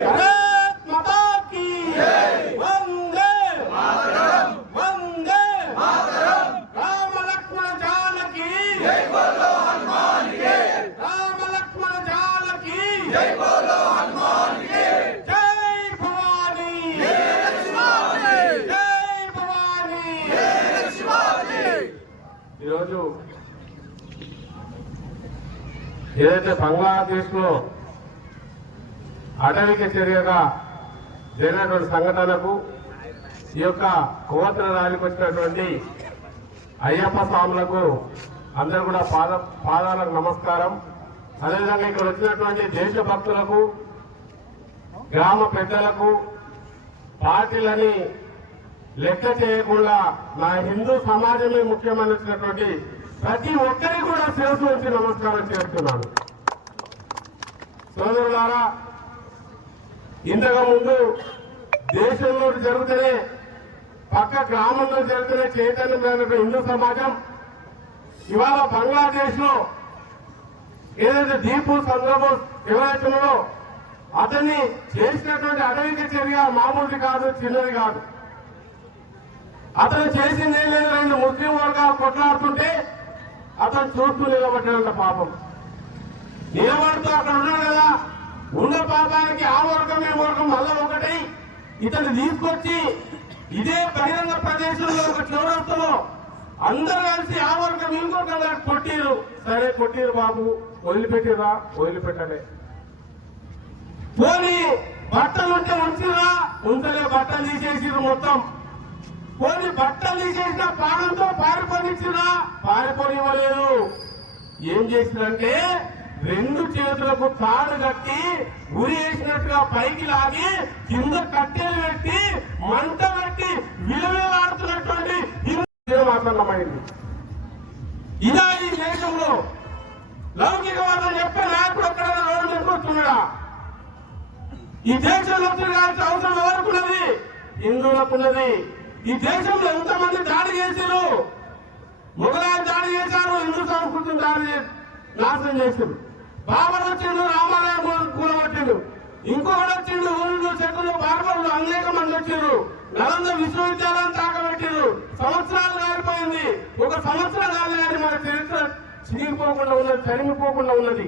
ఈరోజు ఏదైతే బంగ్లాదేశ్ లో అటవిక చర్యగా జరిగినటువంటి సంఘటనకు ఈ యొక్క కోవత్ర ర్యాలీకి వచ్చినటువంటి అయ్యప్ప స్వాములకు అందరూ కూడా పాదాలకు నమస్కారం. అదేవిధంగా ఇక్కడ వచ్చినటువంటి దేశభక్తులకు, గ్రామ పెద్దలకు, పార్టీలని లెక్క చేయకుండా నా హిందూ సమాజమే ముఖ్యమైనటువంటి ప్రతి ఒక్కరికి కూడా శిరస్సు వచ్చి నమస్కారం చేస్తున్నాను. సోదరులారా, ఇంతకు ముందు దేశంలో జరుగుతూనే పక్క గ్రామంలో జరుగుతూనే చైతన్యమైనటువంటి హిందూ సమాజం ఇవాళ బంగ్లాదేశ్ లో ఏదైతే దీపు సందర్భం ఎవరైతున్నాడో అతన్ని చేసినటువంటి అటవిక చర్య మామూలుది కాదు, చిన్నది కాదు. అతను చేసింది ఏం లేదు, 2 ముస్లిం వర్గాలు కొట్లాడుతుంటే అతను చూస్తూ నిలబట్టినంత పాపం. నిలబడుతూ అక్కడ ఉన్నాడు కదా, ఉన్న పాపానికి ఆ వర్గం ఈ వర్గం మళ్ళా ఒకటి ఇతను తీసుకొచ్చి ఇదే బహిరంగ ప్రదేశంలో ఒక చౌరస్తలో అందరూ కలిసి ఆ వర్గం ఇంకొక కొట్టిరు. సరే కొట్టిరు బాబు, వదిలిపెట్టిరా, వదిలిపెట్టలే. పోనీ బట్టలుంటే ఉంచిరా, ఉంచలే, బట్టలు తీసేసిరు మొత్తం. పోనీ బట్టలు తీసేసిన ప్రాణంతో పారిపోనిచ్చిరా, పారిపోనివ్వలేదు. ఏం చేసిరంటే 2 చేతులకు తాడు కట్టి ఉరి వేసినట్టుగా పైకి లాగి కింద కట్టెలు పెట్టి మంట పెట్టి విలువేలాడుతున్నటువంటి మాట్లాడమైంది. ఇదా ఈ దేశంలో లౌకికవాదం చెప్పే నాయకుడు ఎక్కడైనా రోడ్డు నింపుతున్నాడా? ఈ దేశంలో తిరగాల్సిన అవసరం ఎవరుకున్నది? హిందువులకున్నది. ఈ దేశంలో ఎంతమంది దాడి చేశారు? మొఘలాయలు దాడి చేశారు, హిందూ సంస్కృతిని నాశనం చేశారు. బాబర్ వచ్చిండు, రామాలయం కూలగొట్టిండు. ఇంకొకటి వచ్చిండు, ఊళ్ళు చెట్లు బార్బర్లు అనేక మంది వచ్చారు. నలంద విశ్వవిద్యాలయం తాకబెట్టారు. సంవత్సరాలు కాలిపోయింది. 1 సంవత్సరం కాదు కానీ మన చరిత్ర చిరిగిపోకుండా ఉన్నది, తరిగిపోకుండా ఉన్నది.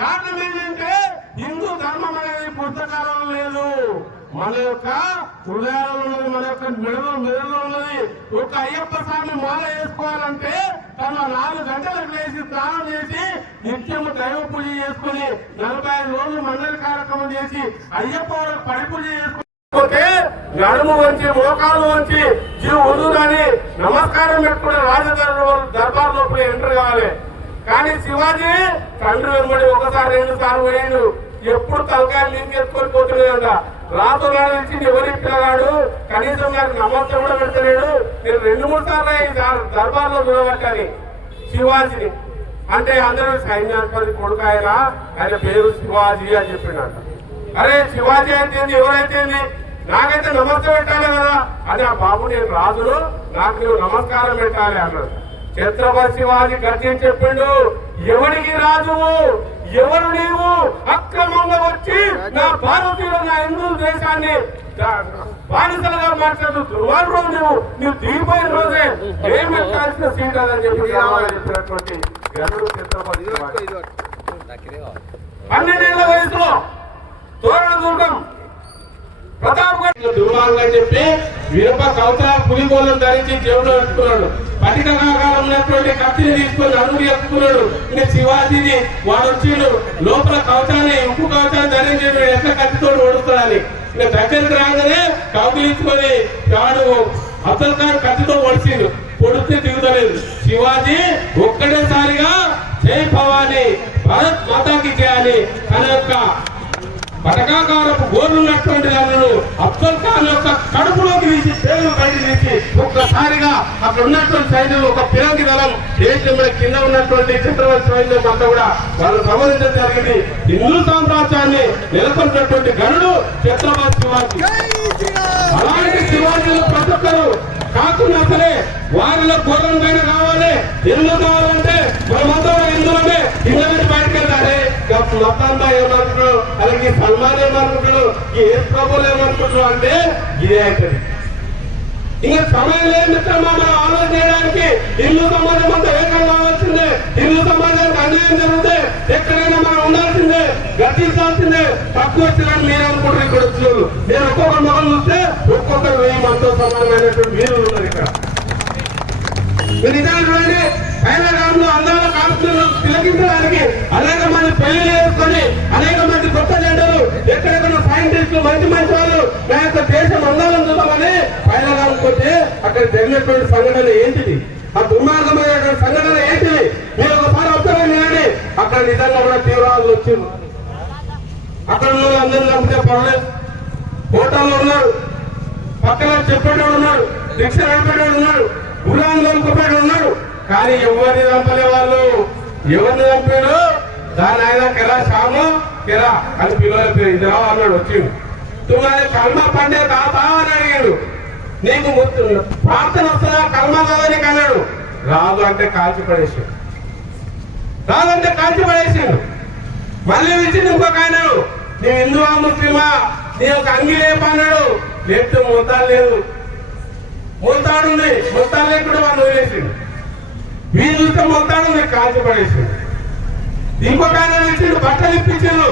కారణం ఏంటంటే హిందూ ధర్మం అనేది పుస్తకాలలో లేదు, మన యొక్క హృదయాలలో ఉన్నది, మన యొక్క మెడలో ఉన్నది. ఒక అయ్యప్ప స్వామి మాల వేసుకోవాలంటే తను 4 గంటలకు వేసి స్నానం చేసి నిత్యము దైవ పూజ చేసుకుని 45 రోజులు మండలి కార్యక్రమం చేసి అయ్యప్ప పడి పూజ చేసుకుంటే నడుము వంచి మోకాలు వంచి జీవ వదులని నమస్కారం పెట్టుకునే దర్బార్ లోపల ఎంటర్ కావాలి. కానీ శివాజీ తండ్రి వెంబడి 1 సారి 2 సార్లు పోయిండు. ఎప్పుడు తలకాయలు లింకెత్తుకొని పోతున్నాడంట. రాత్రుల నుంచి ఎవరి పిల్లగాడు కనీసం నాకు నమస్తే కూడా పెడతలేడు. నేను 2-3 సార్లు ఈ దర్బార్లో చూడబట్టాను శివాజీని. అంటే అందరూ సైన్యాధిపతి కొడుకాయనా, ఆయన పేరు శివాజీ అని చెప్పిండట. అరే శివాజీ అయితే ఎవరైతే నాకైతే నమస్తే పెట్టాలి కదా అని ఆ బాబు, నేను రాజును, నాకు నువ్వు నమస్కారం పెట్టాలి అన్నాడు. ఛత్రపతి శివాజీ గర్జించి చెప్పిండు, ఎవరికి రాజువు, ఎవరు నీవు? అక్రమంగా వచ్చి నా భారతీయులు, నా హిందూ దేశాన్ని బానిసలుగా మార్చాడు దుర్వాడు. నువ్వు దిగిపోయిన రోజే ఏం పెట్టాల్సిన సీట్ అని చెప్పి చెప్పినటువంటి గనుడు ఛత్రపతి శివాజీ. 12 ఏళ్ల వయసులో తోరణ దుర్గం ప్రతాప్గఢ్ దుర్మార్గం అని చెప్పి వీరప్ప కవచ పులిగోళం ధరించి జేబులో పెట్టుకున్నాడు. పటికాకారం ఉన్నటువంటి కత్తిని తీసుకొని అడుగు ఎక్కుతున్నాడు. శివాజీని వాడు వచ్చిండు, లోపల కవచాన్ని ఉప్పు కవచాన్ని ధరించి ఎట్లా కత్తితో ఓడుస్తాడని దగ్గరికి రాగానే కౌగిలించుకొని వాడు అబ్దుల్ ఖాన్ కత్తితో ఓడిచిండు. పొడిస్తే దిగుతలేదు. శివాజీ ఒక్కటేసారిగా జై భవానీ, భారత్ మాతాకి చేయాలి తన యొక్క పటకాకారపు గోర్లున్నటువంటి దానిలో అబ్దుల్ ఖాన్ యొక్క కడుపులోకి తీసి పేరు బయట తీసి ఒక్కసారిగా అక్కడ ఉన్నటువంటి సైన్యులు ఒక పిరంగి దళం దేశంలో కింద ఉన్నటువంటి ఛత్రపతి సైన్యం అంతా కూడా వాళ్ళు సంబంధించడం జరిగింది. హిందూ సామ్రాజ్యాన్ని నెలకొన్నటువంటి గనుడు ఛత్రపతి శివాజీ. అలాంటి శివాజీలు ప్రతి ఒక్కరు రాకున్నా సరే వారిలో పూర్వం పైన కావాలి. ఎందుకు కావాలంటే మనమంతా హిందువులమే, హిందువు నుంచి బయటకు వెళ్ళాలి. మొత్తంతా ఏమనుకుంటారు, అలాగే సల్మాన్ ఏమనుకుంటాడు, ఈ యేసు ప్రభువులు ఏమనుకుంటారు అంటే ఇదే అవుతుంది. ఇంకా సమయం లేదు మిత్రమా మనం ఆలోచన చేయడానికి. హిందూ సమాజం అంతా ఏకం కావాల్సిందే. హిందూ సమాజానికి అన్యాయం జరిగితే ఎక్కడైనా మనం ఉండాల్సిందే, గర్తించాల్సిందే. తక్కువ వచ్చినట్టు మీరు అనుకుంటారు ఇక్కడ వచ్చిన నేను ఒక్కొక్క మొగలు చూస్తే ఒక్కొక్కరు 1000 మందితో సమానమైనటువంటి మీరు ఉన్నారు ఇక్కడ. మీరు నిజంగా చూడండి, పైనగాంలో అందాల కాల్పులు తిలకించడానికి అనేక మంది పెళ్లి చేసుకొని అనేక మంది కొత్త జెండలు ఎక్కడెక్కడ సైంటిస్టులు మంచి మంచి వాళ్ళు నా యొక్క దేశం అందాలను చూద్దామని పైనగాంకి వచ్చి అక్కడ జరిగినటువంటి సంఘటన ఏంటిది, ఆ దుర్మార్గమైనటువంటి సంఘటన ఏంటిది మీరు ఒకసారి అబ్జర్వ్ చేయండి. అక్కడ నిజంగా కూడా తీవ్రవాదులు వచ్చింది. అక్కడ ఉన్న అందరినీ చంపితే పర్వాలేదు, హోటల్లో ఉన్నారు, పక్కన చెప్పేటోడు ఉన్నాడు, రిక్ష నడిపేటోడు ఉన్నాడు, గులాంలో కొట్టేటోడు ఉన్నాడు. కానీ ఎవరిని చంపలే వాళ్ళు. ఎవరిని చంపాడు దాని ఆయన కెరా శాము కెరా అని పిల్లలు ఇద్దరు అన్నాడు. వచ్చిండు తుమ్మాది కల్మా పండే తాత అని అడిగాడు. నీకు ప్రార్థన వస్తుందా కల్మా కదా నీకు అన్నాడు. రాదు అంటే కాల్చి పడేసాడు. రాదంటే కాల్చి పడేసాడు. మళ్ళీ ఇచ్చింది ఇంకొక ఆయన, నీవు హిందువా ముస్లిమా, నీ యొక్క అంగి లేపన్నాడు. లేపితే మొత్తాలు లేదు, మొత్తాడుంది, మొత్తాలు లేకుండా వాళ్ళు వదిలేసిండు. వీళ్ళు చూస్తే మొత్తాడు మీకు కాల్చి పడేసిండు. ఇంకొక ఆయన ఇచ్చిండు, బట్టలు ఇప్పించిండు.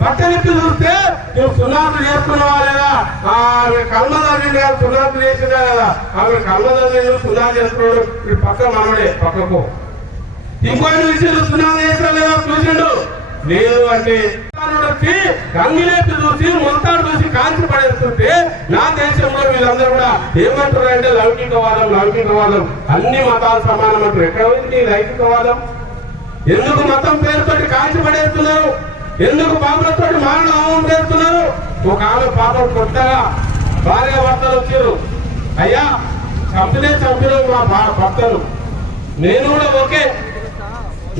బట్టలు ఇప్పి చూస్తే నువ్వు సున్నాతులు చేసుకున్నావా లేదా, ఆమె కల్మదాన్ని కాదు సున్నాతులు చేసిందా కదా, ఆమె కల్మదాన్ని సున్నాలు చేసుకున్నాడు. ఇప్పుడు పక్క మనడే పక్కకు. ఇంకొక ఇచ్చిండు, సున్నాలు చేసినా లేదా చూసిండు. లేదు అంటే వచ్చి గంగిలేపి చూసి మొత్తాడు చూసి కాల్చి పడేస్తుంటే నా దేశంలో వీళ్ళందరూ కూడా ఏమంటారు అంటే లౌకికవాదం, లౌకికవాదం, అన్ని మతాలు సమానం అంటారు. ఎక్కడ ఉంది లౌకికవాదం? ఎందుకు మతం పేరుతోటి కాల్చి పడేస్తున్నారు? ఎందుకు బాబులతో మారణ హోమం చేస్తున్నారు? ఒక ఆమె పాపం కొత్తగా భార్య భర్తలు వచ్చారు. అయ్యా చంపిన మా భర్తలు, నేను కూడా ఓకే,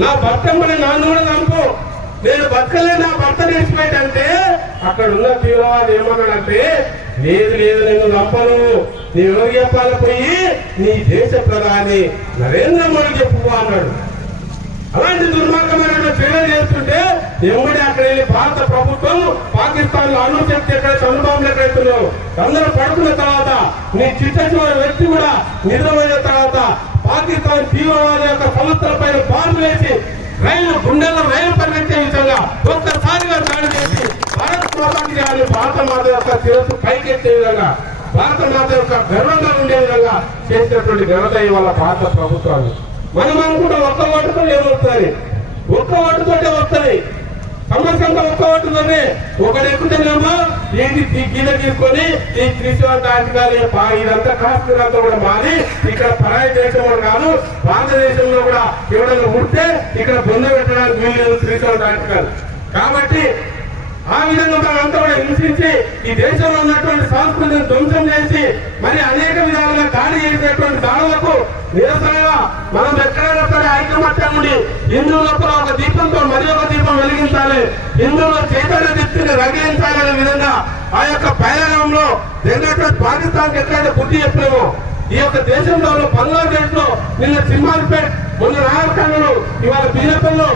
నా భర్త కూడా నన్ను కూడా చంపు, నేను బతకలే నా భర్త నేర్చిపోయిందంటే అక్కడ ఉన్న తీవ్రవాది ఏమన్నాడంటే లేదు లేదు నేను చంపను, నేను ఎవరికి చెప్పాలి, పోయి నీ దేశ ప్రధాని నరేంద్ర మోడీ చెప్పుకో అన్నాడు. అలాంటి దుర్మార్గమైన చర్యలు చేస్తుంటే ఎవరి అక్కడ వెళ్ళి భారత ప్రభుత్వం పాకిస్తాన్ లో అణుశక్తి ఎక్కడ చంద్రబాబులు ఎక్కడెత్తున్నావు అందరూ పడుకున్న తర్వాత నీ చిట్ట చివరి వ్యక్తి కూడా నిద్రపోయిన తర్వాత పాకిస్తాన్ తీవ్రవాద యొక్క సంస్థల పైన బాంబు వేసి రైలు గుండెల్లో రైలు పరిగెత్తే విధంగా ఒక్కసారిగా దాడి చేసి భారత్ మాతాకి అని భారత మాత యొక్క శిరస్సు పైకెత్తే విధంగా భారత మాత యొక్క గర్వంగా ఉండే విధంగా చేసినటువంటి ఘనత ఇవాళ భారత ప్రభుత్వాలు. మనం అనుకుంటే ఒక్క ఓటుతో ఏమవుతుంది, ఒక్క ఓటుతోటే వస్తుంది సమస్య అంతా. ఒక్క ఓటుతోనే ఒకటి ఎక్కుతేనేమో ఏంటి గీత తీసుకొని ఈ త్రిశూల్ ఆర్టికల్ ఇదంతా కాశ్మీర్ అంతా కూడా మారి ఇక్కడ పరాయి దేశంలో కాదు భారతదేశంలో కూడా ఎవరైనా ముడితే ఇక్కడ బొంద పెట్టడానికి వీలు త్రిశూల్ ఆర్టికల్. కాబట్టి ఆ విధంగా మనంతా కూడా హింసించి ఈ దేశంలో ఉన్నటువంటి సంస్కృతిని ధ్వంసం చేసి మరి అనేక విధాలుగా దాడి చేసినటువంటి దాడులకు నిరసనగా మనం ఎక్కడైనా సరే ఐకమత్యం ఉండి హిందువులకు ఒక దీపంతో మరి ఒక దీపం వెలిగించాలి, హిందువుల చైతన్య దీప్తిని రగిలించాలనే విధంగా ఆ యొక్క పయనంలో జరిగినటువంటి పాకిస్తాన్కి ఎక్కడైతే బుద్ధి చెప్పినామో ఈ యొక్క దేశంలో బంగ్లాదేశ్ లో నిన్న సింహాల్పేట్, మొన్న రాయలకాండలో, ఇవాళ బీజేపీలో,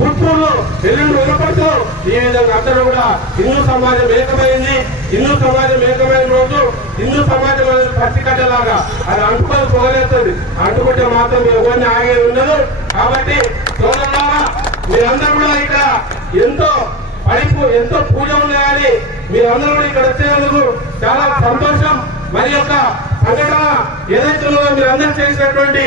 గుంటూరులో, ఎల్లుండి వినపడుతూ ఈ విధంగా అందరూ కూడా హిందూ సమాజం ఏకమైంది. హిందూ సమాజం ఏకమైన రోజు హిందూ సమాజం అనేది పచ్చికట్టలాగా అది అంటుకొని పోగలేస్తుంది. అంటుకుంటే మాత్రం ఎవరిని ఆగేది ఉండదు. కాబట్టి సోదరులారా మీరందరూ కూడా ఇక్కడ ఎంతో పూజ ఉన్నాయని మీరందరూ కూడా ఇక్కడ వచ్చేందుకు చాలా సంతోషం. మరి యొక్క సంఘటన ఏదైతే ఉన్నదో మీరందరూ చేసినటువంటి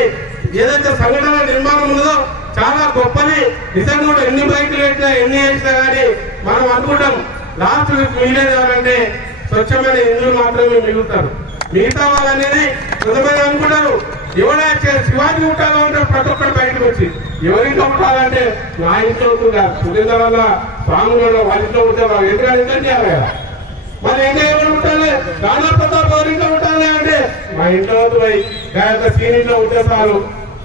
ఏదైతే సంఘటన నిర్మాణం ఉన్నదో చాలా గొప్పది. నిజంగా కూడా ఎన్ని బైకులు పెట్టినా ఎన్ని వేసినా కానీ మనం అనుకుంటాం లాస్ట్ మిగిలేదు ఎవరంటే స్వచ్ఛమైన హిందువులు మాత్రమే మిగులుతారు. మిగతా వాళ్ళు అనేది కొంతమంది అనుకుంటారు ఎవరైనా శివాజీ ఉంటాలో ఉంటారు ప్రతి ఒక్కరు బయటకు వచ్చి ఎవరింట్లో ఉంటారంటే నా ఇంట్లో ఉంటుందా సురేంద్ర వల్ల స్వాములు వాళ్ళ ఇంట్లో ఉంటే వాళ్ళు ఎందుకంటే ఎంత చేయాలి కదా. మరి ఇంకా ఎవరు ఉంటాలి రాణా ప్రతాప్ ఎవరింట్లో ఉంటాలి అంటే మా ఇంట్లో పోయి గాయక సీనింట్లో ఉంటే చాలు,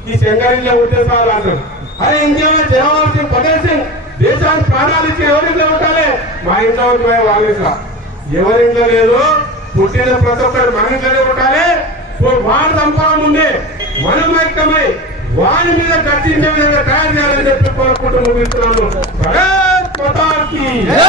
ఈ శంకరింట్లో ఉంటే చాలు అంటారు. అదే ఇంకేమైనా జవహర్ సింగ్ పటేల్ సింగ్ దేశానికి ప్రాణాలు ఇచ్చి ఎవరింట్లో ఉండాలి, మా ఇంట్లో పోయి వాళ్ళ ఇంట్లో ఎవరింట్లో లేదు. పుట్టిన ప్రతి ఒక్కరు మన ఇంట్లోనే ఉండాలి, వాడు చంపడం ముందే మనం ఐక్యమై వారి మీద గర్జించే విధంగా తయారు చేయాలని చెప్పి కోరుకుంటూ ముగిస్తున్నాను. భారత్ మాతా కీ జై.